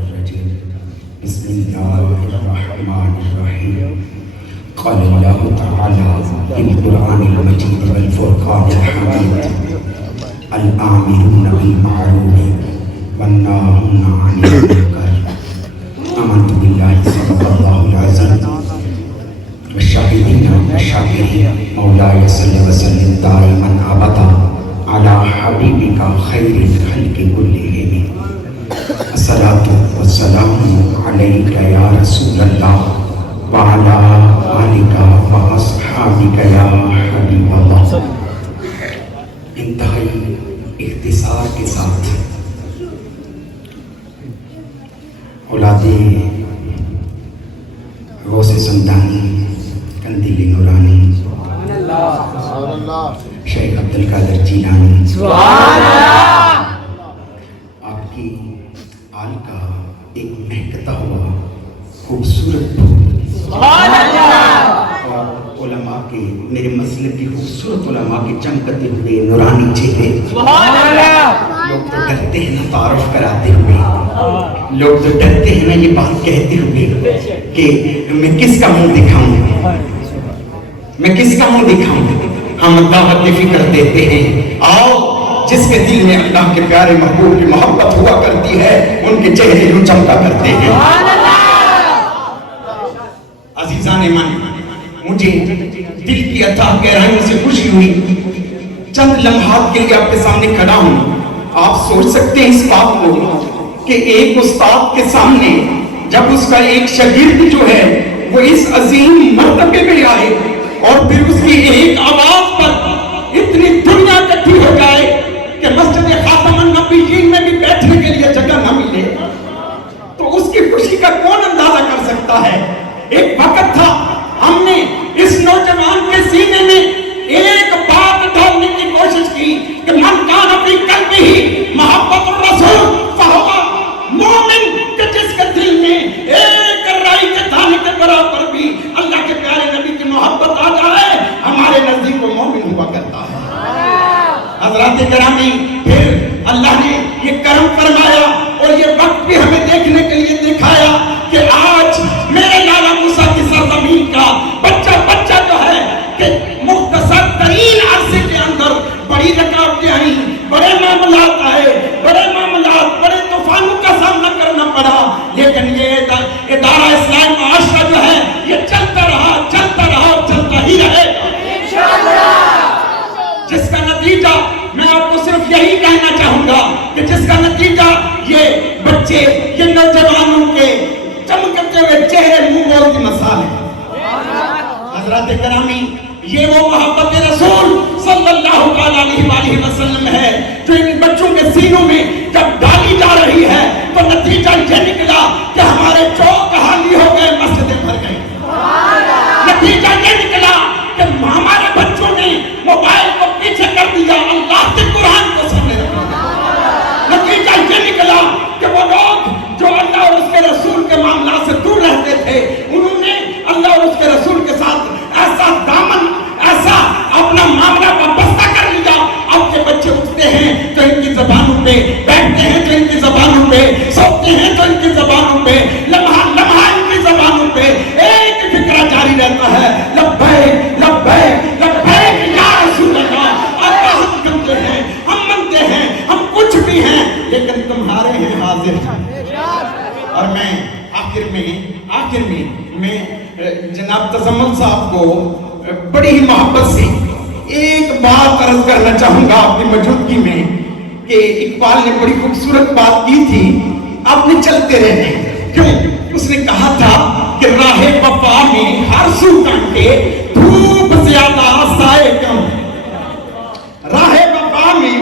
الرجيم بسم الله الرحمن الرحيم قال الله تعالى في القرآن المجيد والفرقان الحميد الآمرون بالمعروف والناهون عن المنكر آمنت بالله صدق الله العظيم والشاهدين والشاكرين مولاي صل وسلم دائما أبدا على حبيبك خير الخلق كلهم الصلاة والسلام عليك يا رسول الله وعلى آلك وأصحابك يا حبيب الله. انتہائی اختصار کے ساتھ اولاد غوث سمدانی قندیل نورانی شیخ عبدالقادر جیلانی آپ کی آل کا ایک مہکتا ہوا خوبصورت اور علماء کے میرے مسلک کی خوبصورت علماء کے چمکتے ہوئے نورانی چہرے لوگ تو ڈرتے ہیں نا تعارف کراتے ہوئے لوگ تو ڈرتے ہیں نا یہ بات کہتے ہوئے کہ میں کس کا منہ دکھاؤں میں کس کا منہ دکھاؤں ہم دعوت کی فکر دیتے ہیں آؤ جس کے دل میں اللہ کے پیارے محبوب کی محبت ہوا کرتی ہے ان کے چہرے یوں چمکا کرتے ہیں. عزیزان من مجھے دل کی عطا گہرائیوں سے خوشی ہوئی چند لمحات کے لیے آپ کے سامنے کھڑا ہوں. آپ سوچ سکتے ہیں اس بات کو کہ ایک استاد کے سامنے جب اس کا ایک شاگرد جو ہے وہ اس عظیم مرتبے میں آئے اور پھر اس کی ایک آواز پر اتنی دنیا اکٹھی ہو جائے کہ مسجد خاتم النبیین میں بھی بیٹھنے کے لیے جگہ نہ ملے تو اس کی خوشی کا کون اندازہ کر سکتا ہے. ایک وقت تھا ہم نے اس نوجوان کے سینے میں ایک بات ڈالنے کی کوشش کی کہ من کان فی قلبہ محبت الرسول فہو مومن کہ جس کے دل میں ایک رائی کے دانے کے برابر بھی اللہ کے پیارے نبی کی محبت آ جائے ہمارے نزدیک وہ مومن ہوا کرتا ہے. حضرات گرامی پھر اللہ نے یہ کرم فرمایا اور یہ وقت بھی ہمیں دیکھنے کے لیے دکھایا کہ آج میرے لالا موسیٰ کی سرزمین کا بچہ جو ہے کہ مختصر ترین عرصے کے اندر بڑی رکاوٹیں آئیں بڑے معاملات آئے بڑے طوفانوں کا سامنا کرنا پڑا لیکن یہ ادارہ اسلام معاشرہ جو ہے یہ چلتا رہا اور چلتا ہی رہے جس کا نتیجہ میں آپ کو صرف یہی کہنا چاہوں گا کہ جس کا نتیجہ یہ بچے یہ نوجوانوں کے چمکتے ہوئے چہرے منہ بول کی مثال ہے. حضرات گرامی یہ وہ محبت رسول صلی اللہ علیہ وآلہ وسلم ہے جو ان بچوں کے سینوں میں جب ڈالی جا رہی ہے تو نتیجہ یہ نکلا کہ ہمارے چوک خالی ہو گئے مسجدیں بھر گئی. نتیجہ یہ نکلا کہ ہمارے بچوں نے موبائل کو پیچھے کر دیا اللہ کے قرآن کو سامنے رکھا. نتیجہ یہ نکلا کہ وہ لوگ جو اللہ اور اس کے رسول کے معاملات سے دور رہتے تھے انہوں نے اللہ اور اس کے رسول کے ساتھ ایسا دامن ایسا اپنا معاملہ وابستہ کر لیا. اب کے بچے اٹھتے ہیں تو ان کی زبانوں پہ بیٹھتے ہیں تو ان کی زبانوں پہ سوتے ہیں تو ان کی زبانوں پہ لمحہ ان کی زبانوں پہ ایک فکرہ جاری رہتا ہے لبیک لبیک لبیک یا رسول اللہ. آپ ہم کرتے ہیں ہم منتے ہیں ہم کچھ بھی ہیں لیکن تمہارے ہیں حاضر. اور میں آخر میں جناب تزمل صاحب کو بڑی ہی محبت سے ایک بات عرض کرنا چاہوں گا آپ کی موجودگی میں کہ اقبال نے بڑی خوبصورت بات کی تھی آپ نے چلتے رہنے کیوں اس نے کہا تھا کہ راہ وفا میں ہر سو کانٹے دھوپ زیادہ سائے کم. راہ وفا میں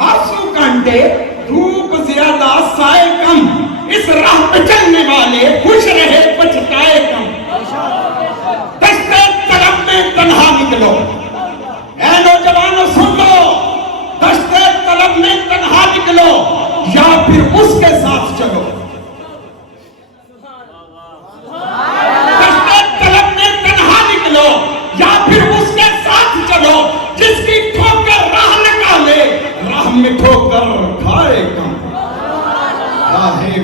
ہر سو کانٹے دھوپ زیادہ سائے کم اس راہ پہ چلنے والے خوش رہے پچھتائے کم. دشت طلب میں تنہا نکلو اے نوجوانوں سن لو دشت طلب میں تنہا نکلو یا پھر اس کے ساتھ چلو. دشت طلب میں تنہا نکلو یا پھر اس کے ساتھ چلو جس کی ٹھوکر راہ نکالے راہ میں ٹھوکر کھائے کم. راہ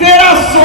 1300